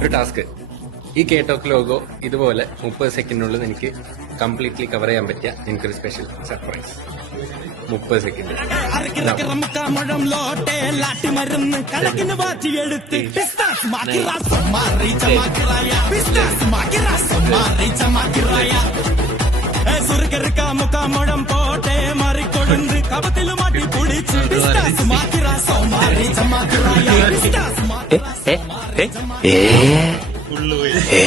ഒരു ടാസ്ക്. ഈ കേട്ടോക്ക് ലോഗോ ഇതുപോലെ 30 സെക്കൻഡിനുള്ളിൽ എനിക്ക് കംപ്ലീറ്റ്ലി കവർ ചെയ്യാൻ പറ്റിയ എനിക്കൊരു സ്പെഷ്യൽ സർപ്രൈസ്. 30 സെക്കൻഡ്. മുക്കാമുഴം പോട്ടെ മറിക്കൊടുന്ന് കപത്തില് മാറ്റി കുടിച്ച് ഏ